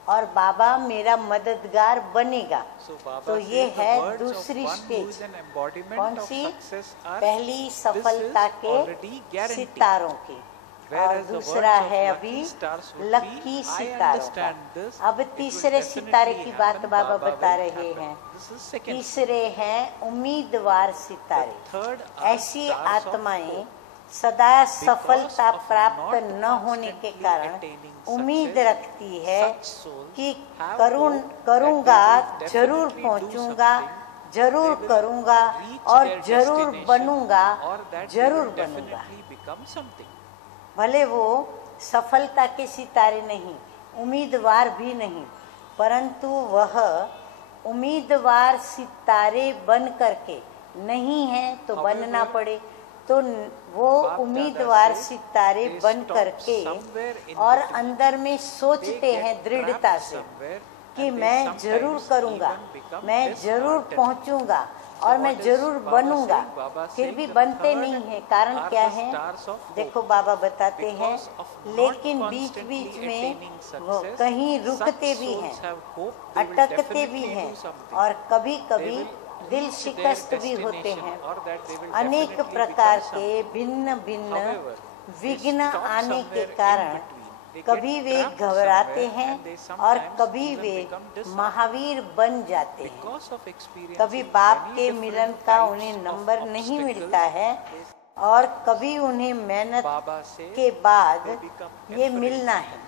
और बाबा मेरा मददगार बनेगा। So Baba तो says ये the है words of दूसरी one who stage. is an embodiment कौन of सी? success are, पहली this सफलता is के already guaranteed. सितारों की, और Whereas the दूसरा words of है lucky अभी stars would lucky be, I सितारों का। understand this, अब it will तीसरे definitely सितारे की बात happen, बाबा Baba बता will रहे happen. हैं। This is second stage. तीसरे हैं उम्मीदवार सितारे। The third are ऐसी stars of आत्माएं hope. सदा सफलता of प्राप्त not न होने के constantly कारण attaining उम्मीद success, रखती है such souls कि have करूँ hope करूँगा, that they will जरूर definitely do पहुँचूंगा, something, जरूर they will करूँगा reach और their जरूर destination, बनूंगा, or that they जरूर will बनूंगा। definitely become become something. भले वो सफलता के सितारे नहीं, उम्मीदवार भी नहीं, परंतु वह उम्मीदवार सितारे बन करके नहीं है तो बनना पड़े, तो वो उम्मीदवार सितारे बन करके और अंदर में सोचते हैं दृढ़ता से कि मैं जरूर करूंगा, मैं जरूर पहुंचूंगा और मैं जरूर बनूंगा, फिर भी बनते नहीं है। कारण क्या है? देखो बाबा बताते हैं, लेकिन बीच बीच में वो कहीं रुकते भी हैं, अटकते भी हैं और कभी कभी दिल शिकस्त भी होते हैं। अनेक प्रकार के भिन्न भिन्न विघ्न आने के कारण कभी वे घबराते हैं और कभी वे महावीर बन जाते हैं। कभी बाप के मिलन का उन्हें नंबर नहीं मिलता है और कभी उन्हें मेहनत के बाद ये मिलना है,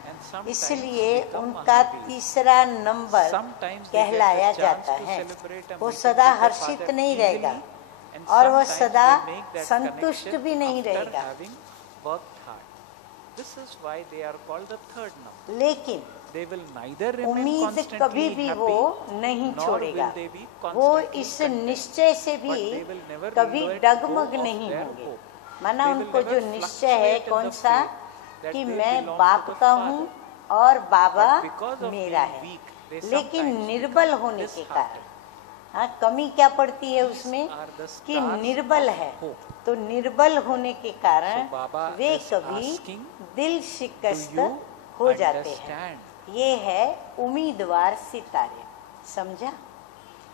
इसलिए उनका तीसरा नंबर कहलाया जाता है। वो सदा हर्षित नहीं रहेगा और वह सदा संतुष्ट भी नहीं रहेगा, लेकिन उम्मीद कभी भी वो नहीं छोड़ेगा। वो इस निश्चय से भी कभी डगमग नहीं होंगे। माना उनको जो निश्चय है कौन सा, कि मैं बाप का हूँ और बाबा मेरा है, लेकिन निर्बल होने के कारण, हाँ, कमी क्या पड़ती है उसमें कि निर्बल है, तो निर्बल होने के कारण वे कभी दिल शिकस्त हो जाते हैं। ये है उम्मीदवार सितारे, समझा?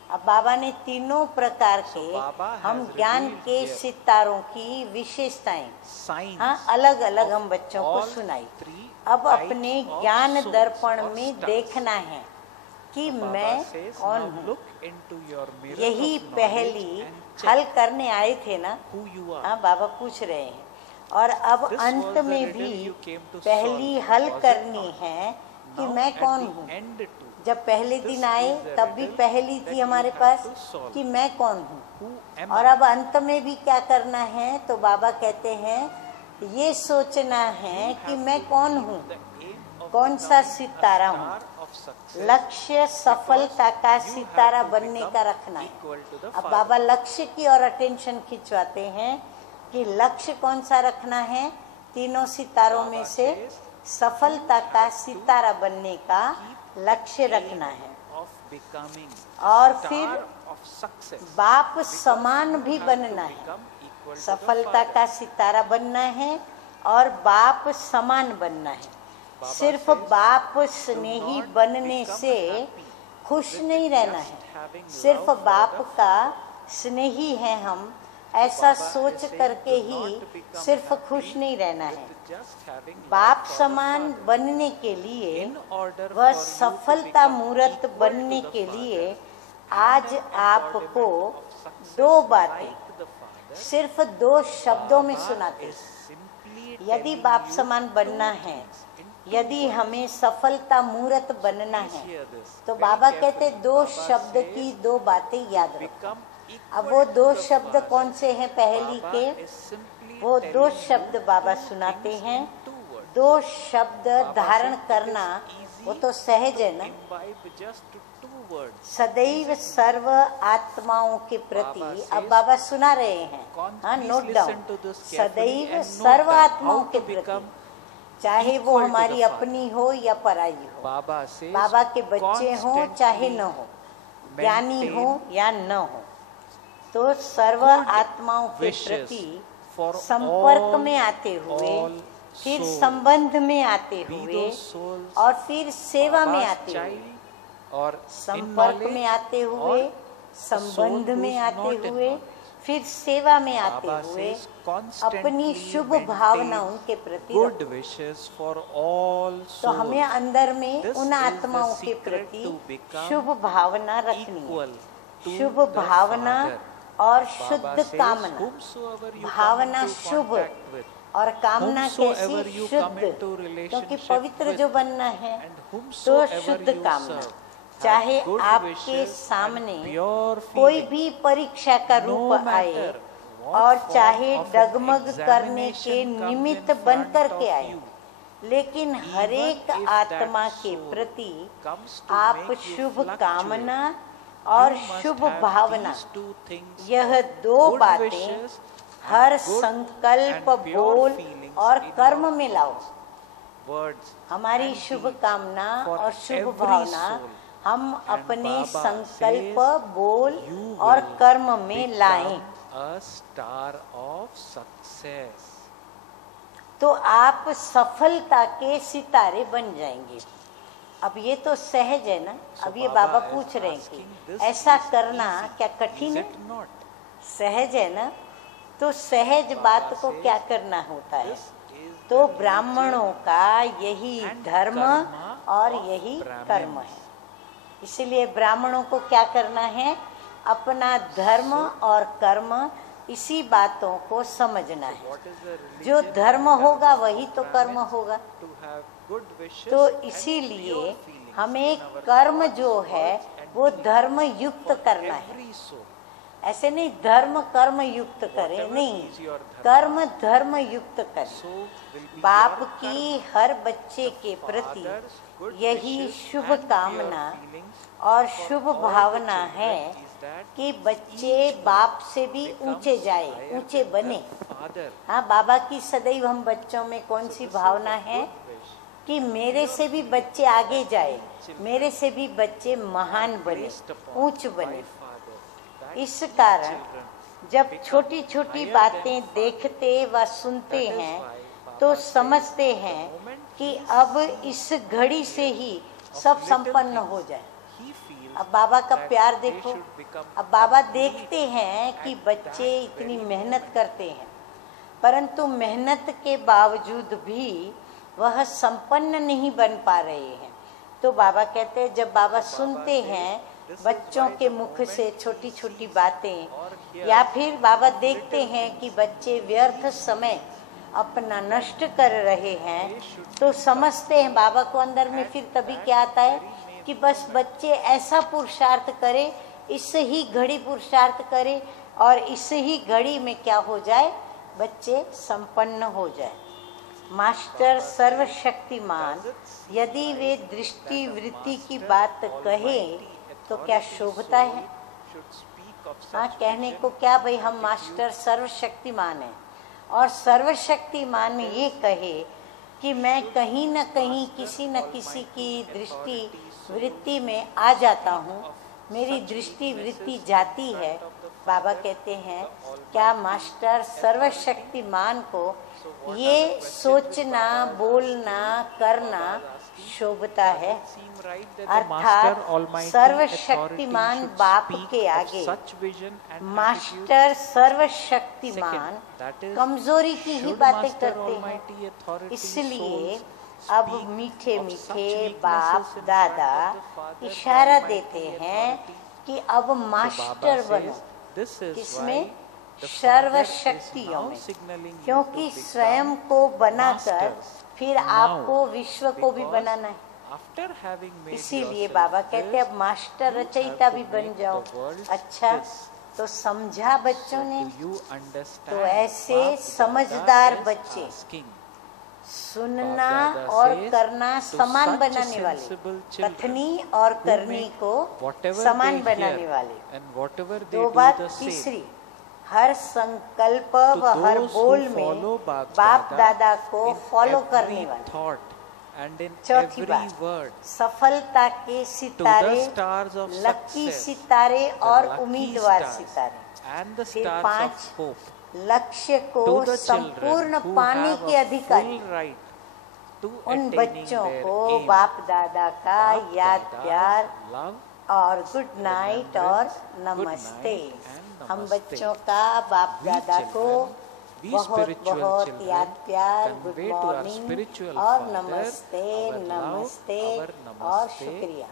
अब बाबा ने तीनों प्रकार के हम ज्ञान के सितारों की विशेषताएं, हाँ, अलग अलग हम बच्चों को सुनाई। अब अपने ज्ञान दर्पण में देखना है कि मैं कौन हूँ। यही पहली हल करने आए थे ना, हाँ, बाबा पूछ रहे हैं। और अब अंत में भी पहली हल करनी है कि मैं कौन हूँ। जब पहले दिन आए तब भी पहली थी हमारे पास कि मैं कौन हूँ, और अब अंत में भी क्या करना है, तो बाबा कहते हैं ये सोचना है कि मैं कौन हूँ, कौन सा सितारा हूँ। लक्ष्य सफलता का सितारा बनने का रखना है। अब बाबा लक्ष्य की और अटेंशन खिंचवाते हैं कि लक्ष्य कौन सा रखना है, तीनों सितारों में से सफलता का सितारा बनने का लक्ष्य रखना है। और फिर बाप समान भी बनना है। सफलता का सितारा बनना है और बाप समान बनना है। सिर्फ बाप स्नेही बनने से खुश नहीं रहना है। सिर्फ बाप का स्नेही है हम, ऐसा सोच करके ही सिर्फ खुश नहीं रहना है। बाप समान बनने के लिए, वह सफलता मूर्त बनने के लिए आज आपको दो बातें सिर्फ दो शब्दों में सुनाते। यदि बाप समान बनना है, यदि हमें सफलता मूर्त बनना है, तो बाबा कहते दो शब्द की दो बातें याद रखो। अब वो दो शब्द कौन से हैं पहली के? वो दो शब्द बाबा सुनाते हैं। दो शब्द धारण करना वो तो सहज है ना। सदैव सर्व आत्माओं के प्रति, अब बाबा सुना रहे हैं, हाँ, नोट डाउन। सदैव सर्व आत्माओं के प्रति, चाहे वो हमारी अपनी हो या पराई हो, बाबा के बच्चे हो चाहे न हो, ज्ञानी हो या न हो, तो सर्व आत्माओं के प्रति संपर्क में आते हुए, फिर संबंध में आते हुए और फिर सेवा में आते हुए, और संपर्क में आते हुए, संबंध में आते हुए, फिर सेवा में आते हुए अपनी शुभ भावनाओं के प्रति, तो हमें अंदर में उन आत्माओं के प्रति शुभ भावना रखनी है। शुभ भावना और शुद्ध कामना। भावना शुभ और कामना कैसी? शुद्ध, क्योंकि पवित्र जो बनना है तो शुद्ध कामना। चाहे आपके सामने कोई भी परीक्षा का रूप आए, और चाहे डगमग करने के निमित्त बनकर के आए, लेकिन हरेक आत्मा के प्रति आप शुभ कामना और शुभ भावना, यह दो बातें हर संकल्प, बोल और कर्म में लाओ। हमारी शुभ कामना और शुभ भावना हम अपने संकल्प, बोल और कर्म में लाएं, तो आप सफलता के सितारे बन जाएंगे। अब ये तो सहज है ना। अब ये बाबा पूछ रहे हैं कि ऐसा करना क्या कठिन है? सहज है ना। तो सहज बात को क्या करना होता है? तो ब्राह्मणों का यही धर्म और यही कर्म है। इसलिए ब्राह्मणों को क्या करना है? अपना धर्म और कर्म, इसी बातों को समझना है। जो धर्म होगा वही तो कर्म होगा। तो इसीलिए हमें कर्म जो है वो धर्म युक्त करना है। ऐसे नहीं धर्म कर्म युक्त करें, नहीं, कर्म धर्म युक्त करें। बाप की हर बच्चे के प्रति यही शुभ कामना और शुभ भावना है कि बच्चे बाप से भी ऊंचे जाए, ऊंचे बने। हाँ, बाबा की सदैव हम बच्चों में कौन सी भावना है कि मेरे से भी बच्चे आगे जाए, मेरे से भी बच्चे महान बने, ऊंच बने। इस कारण जब छोटी छोटी बातें देखते व सुनते हैं तो समझते हैं कि अब इस घड़ी से ही सब संपन्न हो जाए। अब बाबा का प्यार देखो। अब बाबा देखते हैं कि बच्चे इतनी मेहनत करते हैं, परंतु मेहनत के बावजूद भी वह संपन्न नहीं बन पा रहे हैं। तो बाबा कहते हैं, जब बाबा सुनते हैं बच्चों के मुख से छोटी छोटी बातें, या फिर बाबा देखते हैं कि बच्चे व्यर्थ समय अपना नष्ट कर रहे हैं, तो समझते हैं बाबा को अंदर में फिर तभी क्या आता है कि बस बच्चे ऐसा पुरुषार्थ करे, इस ही घड़ी पुरुषार्थ करे और इस ही घड़ी में क्या हो जाए, बच्चे संपन्न हो जाए। मास्टर सर्वशक्तिमान यदि वे दृष्टि वृत्ति की बात कहे तो क्या शोभता है? हाँ, कहने को क्या भाई हम मास्टर सर्वशक्तिमान हैं, और सर्वशक्तिमान में ये कहे कि मैं कहीं न कहीं किसी न किसी की दृष्टि वृत्ति में आ जाता हूँ, मेरी दृष्टि वृत्ति जाती है। बाबा कहते हैं क्या मास्टर सर्वशक्तिमान को ये सोचना, बोलना, करना शोभता है? अर्थात सर्वशक्तिमान बाप के आगे मास्टर सर्वशक्तिमान कमजोरी की ही बातें करते हैं। इसलिए अब मीठे मीठे बाप दादा इशारा देते हैं कि अब मास्टर बनो। किसमें? सर्वशक्तियों में, क्योंकि स्वयं को बनाकर फिर आपको विश्व को भी बनाना है। इसीलिए बाबा कहते हैं अब मास्टर रचयिता भी बन जाओ। अच्छा, तो समझा बच्चों ने? तो ऐसे समझदार बच्चे सुनना और करना समान बनाने वाले, कथनी और करनी को समान बनाने वाले। दो बात तीसरी, हर संकल्प व हर बोल में बाप दादा को फॉलो करने वाले। चौथी बात, सफलता के सितारे, लकी सितारे और उम्मीदवार सितारे। फिर 5, लक्ष्य को संपूर्ण पाने के अधिकारी। उन बच्चों को बाप दादा का याद, प्यार और गुड नाइट और नमस्ते। हम बच्चों का बाप दादा को बहुत बहुत याद, प्यार, गुड मॉर्निंग और नमस्ते, नमस्ते और शुक्रिया।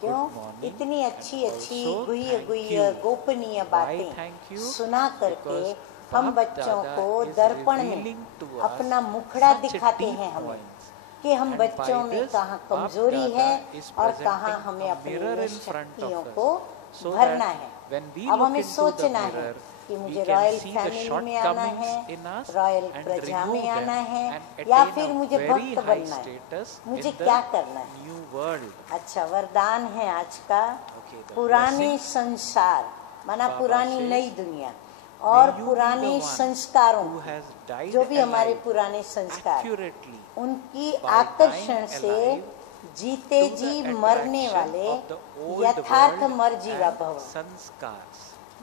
क्यों? इतनी अच्छी अच्छी गुह्य गुह्य गोपनीय बातें सुना करके हम बच्चों को दर्पण में अपना मुखड़ा दिखाते हैं हमें कि हम बच्चों में कहाँ कमजोरी है और कहाँ हमें अपनी शक्तियों को भरना है। अब हमें सोचना है कि मुझे रॉयल फैमिली में आना है, रॉयल प्रजा में आना है, या फिर मुझे भक्त बनना है, मुझे क्या करना है? अच्छा, वरदान है आज का, पुराने संसार माना पुरानी नई दुनिया और पुराने संस्कारों जो भी हमारे पुराने संस्कार, उनकी आकर्षण से जीते जी मरने वाले यथार्थ मर जीवा भव।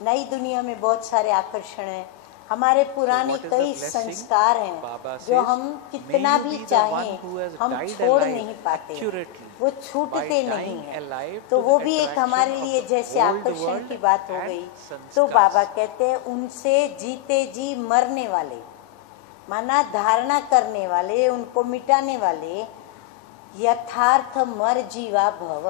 नई दुनिया में बहुत सारे आकर्षण हैं, हमारे पुराने कई संस्कार हैं जो हम कितना भी चाहें हम छोड़ नहीं पाते, वो छूटते नहीं हैं। तो वो भी एक हमारे लिए जैसे आकर्षण की बात हो गई। तो बाबा कहते हैं उनसे जीते जी मरने वाले माना धारणा करने वाले, उनको मिटाने वाले यथार्थ मर जीवा भव।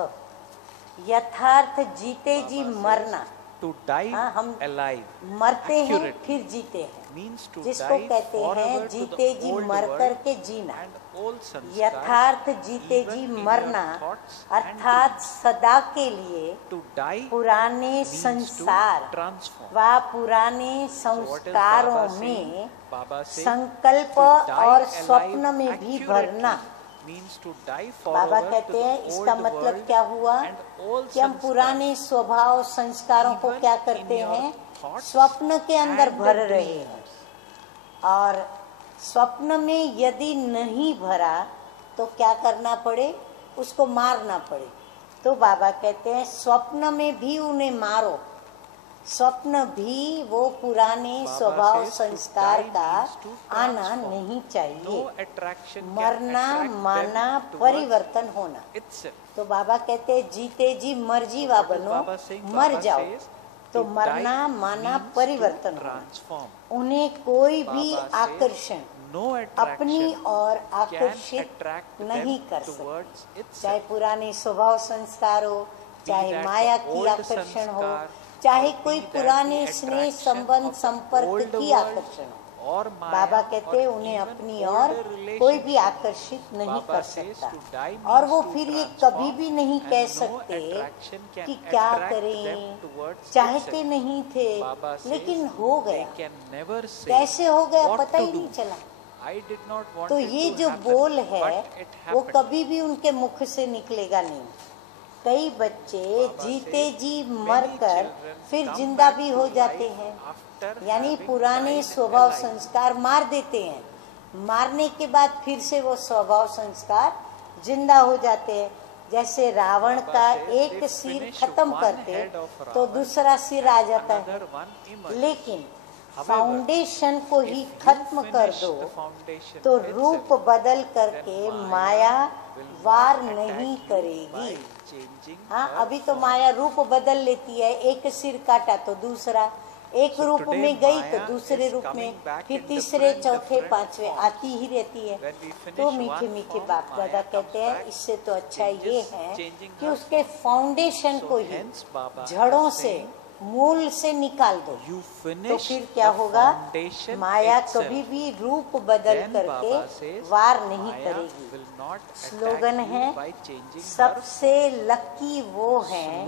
यथार्थ जीते जी मरना, to die हम alive मरते हैं फिर जीते हैं, means to जिसको die कहते हैं forward to जीते the जी old मर world करके जीना। and all sanskars, यथार्थ जीते even जी in your मरना thoughts अर्थात and सदा के लिए to die पुराने means to संसार transform. व पुराने So what is संस्कारों Baba saying? में Baba says, संकल्प to die और alive स्वप्न में भी accurately भरना। means to die Baba forward कहते to हैं the इसका old मतलब world क्या हुआ and all कि हम पुराने स्वभाव संस्कारों को Even क्या in करते your हैं, thoughts स्वप्न के अंदर and भर the रहे dreams. हैं। और स्वप्न में यदि नहीं भरा तो क्या करना पड़े, उसको मारना पड़े। तो बाबा कहते हैं स्वप्न में भी उन्हें मारो, स्वप्न भी वो पुराने स्वभाव संस्कार का आना नहीं चाहिए। मरना माना परिवर्तन होना। तो बाबा कहते हैं जीते जी मर्जीवा बनो, मर जाओ। तो मरना माना परिवर्तन होना। उन्हें कोई भी आकर्षण अपनी ओर आकर्षित नहीं कर सकते, चाहे पुराने स्वभाव संस्कार हो, चाहे माया की आकर्षण हो, चाहे कोई पुराने स्नेह संबंध संपर्क की आकर्षण हो। बाबा कहते हैं उन्हें अपनी ओर कोई भी आकर्षित नहीं कर सकता। और वो फिर ये कभी भी नहीं कह सकते कि क्या करें, चाहते नहीं थे लेकिन हो गया। कैसे हो गया पता ही नहीं चला। तो ये जो बोल है वो कभी भी उनके मुख से निकलेगा नहीं। कई बच्चे जीते जी मरकर फिर जिंदा भी हो जाते हैं, यानी पुराने स्वभाव संस्कार मार देते हैं। मारने के बाद फिर से वो स्वभाव संस्कार जिंदा हो जाते हैं। जैसे रावण का एक सिर खत्म करते तो दूसरा सिर आ जाता है, लेकिन फाउंडेशन को ही खत्म कर दो तो रूप बदल करके माया वार नहीं करेगी। हाँ, अभी तो माया रूप बदल लेती है, एक सिर काटा तो दूसरा, एक रूप में गई तो दूसरे रूप में, फिर तीसरे चौथे पांचवे आती ही रहती है। तो मीठे मीठे बाप दादा कहते हैं इससे तो अच्छा ये है कि उसके फाउंडेशन को ही जड़ों से मूल से निकाल दो। तो फिर क्या होगा, माया कभी भी रूप बदल करके वार नहीं करेगी। स्लोगन है सबसे लकी वो हैं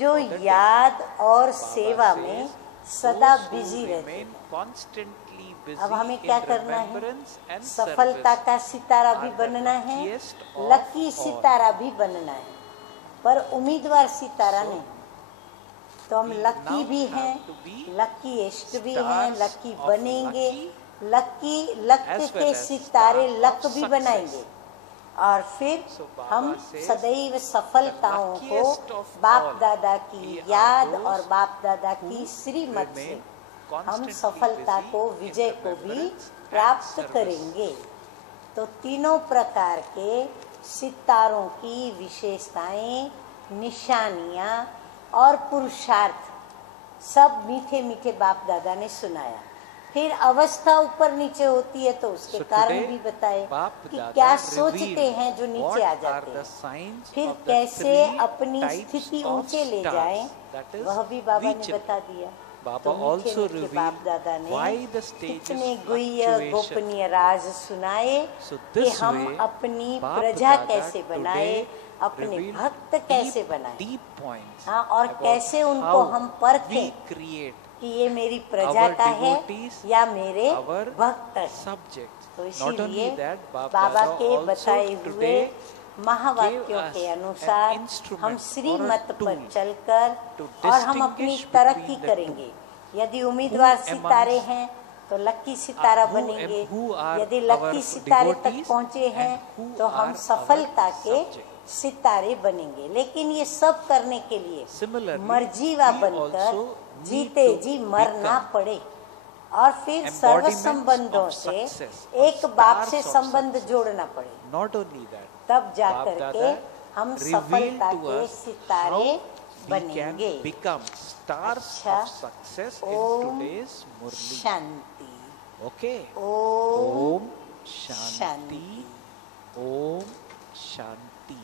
जो याद और सेवा में सदा बिजी रहते हैं। अब हमें क्या करना है, सफलता का सितारा भी बनना है, लकी सितारा भी बनना है, पर उम्मीदवार सितारा नहीं। तो हम लकी भी हैं, लकी इष्ट भी हैं, लकी बनेंगे, लकी लक के सितारे लक भी बनाएंगे। और फिर हम सदैव सफलताओं को बाप दादा की याद और बाप दादा की श्रीमत से हम सफलता को, विजय को भी प्राप्त करेंगे। तो तीनों प्रकार के सितारों की विशेषताएं, निशानियां और पुरुषार्थ सब मीठे मीठे बाप दादा ने सुनाया। फिर अवस्था ऊपर नीचे होती है तो उसके कारण भी बताए कि क्या सोचते हैं जो नीचे आ जाते हैं, फिर कैसे अपनी स्थिति ऊंचे ले जाएं, वह भी बाबा ने बता दिया। तो मीठे मीठे बाप दादा ने कितने गुह्य गोपनीय राज सुनाए कि हम अपनी प्रजा कैसे बनाए, अपने भक्त कैसे बनाए, deep points हाँ, और about कैसे उनको how हम परखें we create कि ये मेरी प्रजा का है या मेरे our भक्त है। subjects. तो Not only इसीलिए that, बाबा Dada के also बताए हुए today महावाक्यों gave us के an अनुसार instrument हम or a श्रीमत पर tool चलकर to और हम अपनी distinguish तरक्की between the करेंगे। यदि उम्मीदवार Who सितारे amongst हैं तो लक्की सितारा who बनेंगे, who are यदि our लक्की सितारे तक devotees पहुँचे हैं and who तो हम are सफलता our के subjects. सितारे बनेंगे। लेकिन ये सब करने के लिए Similarly, मर्जीवा we बनकर also need जीते to जी मर ना become पड़े, और फिर सर्व embodiments संबंधों of से success, एक बाप से stars of संबंध success. जोड़ना पड़े, Not only that, तब जा Bap करके Dada हम revealed सफलता to के us सितारे how we बनेंगे। can become stars अच्छा, of success in Om today's Murli. Shanti. Okay. Om Om Shanti. Shanti. Om Shanti.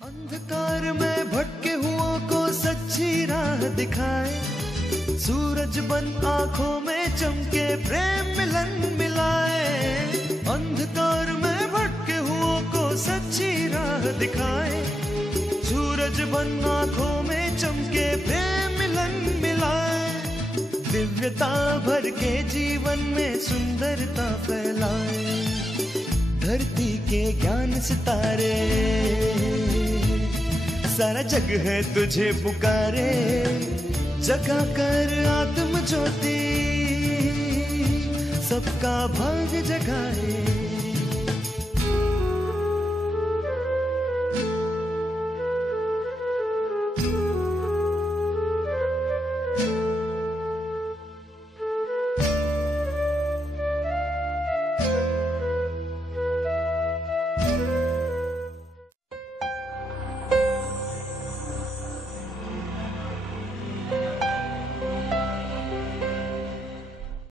अंधकार में भटके हुओं को सच्ची राह दिखाए, सूरज बन आंखों में चमके प्रेम मिलन मिलाए। अंधकार में भटके हुओं को सच्ची राह दिखाए, सूरज बन आंखों में चमके प्रेम मिलन मिलाए। दिव्यता भर के जीवन में सुंदरता फैलाए, धरती के ज्ञान सितारे। सारा जग है तुझे पुकारे, जगा कर आत्म ज्योति, सबका भाग्य जगाए।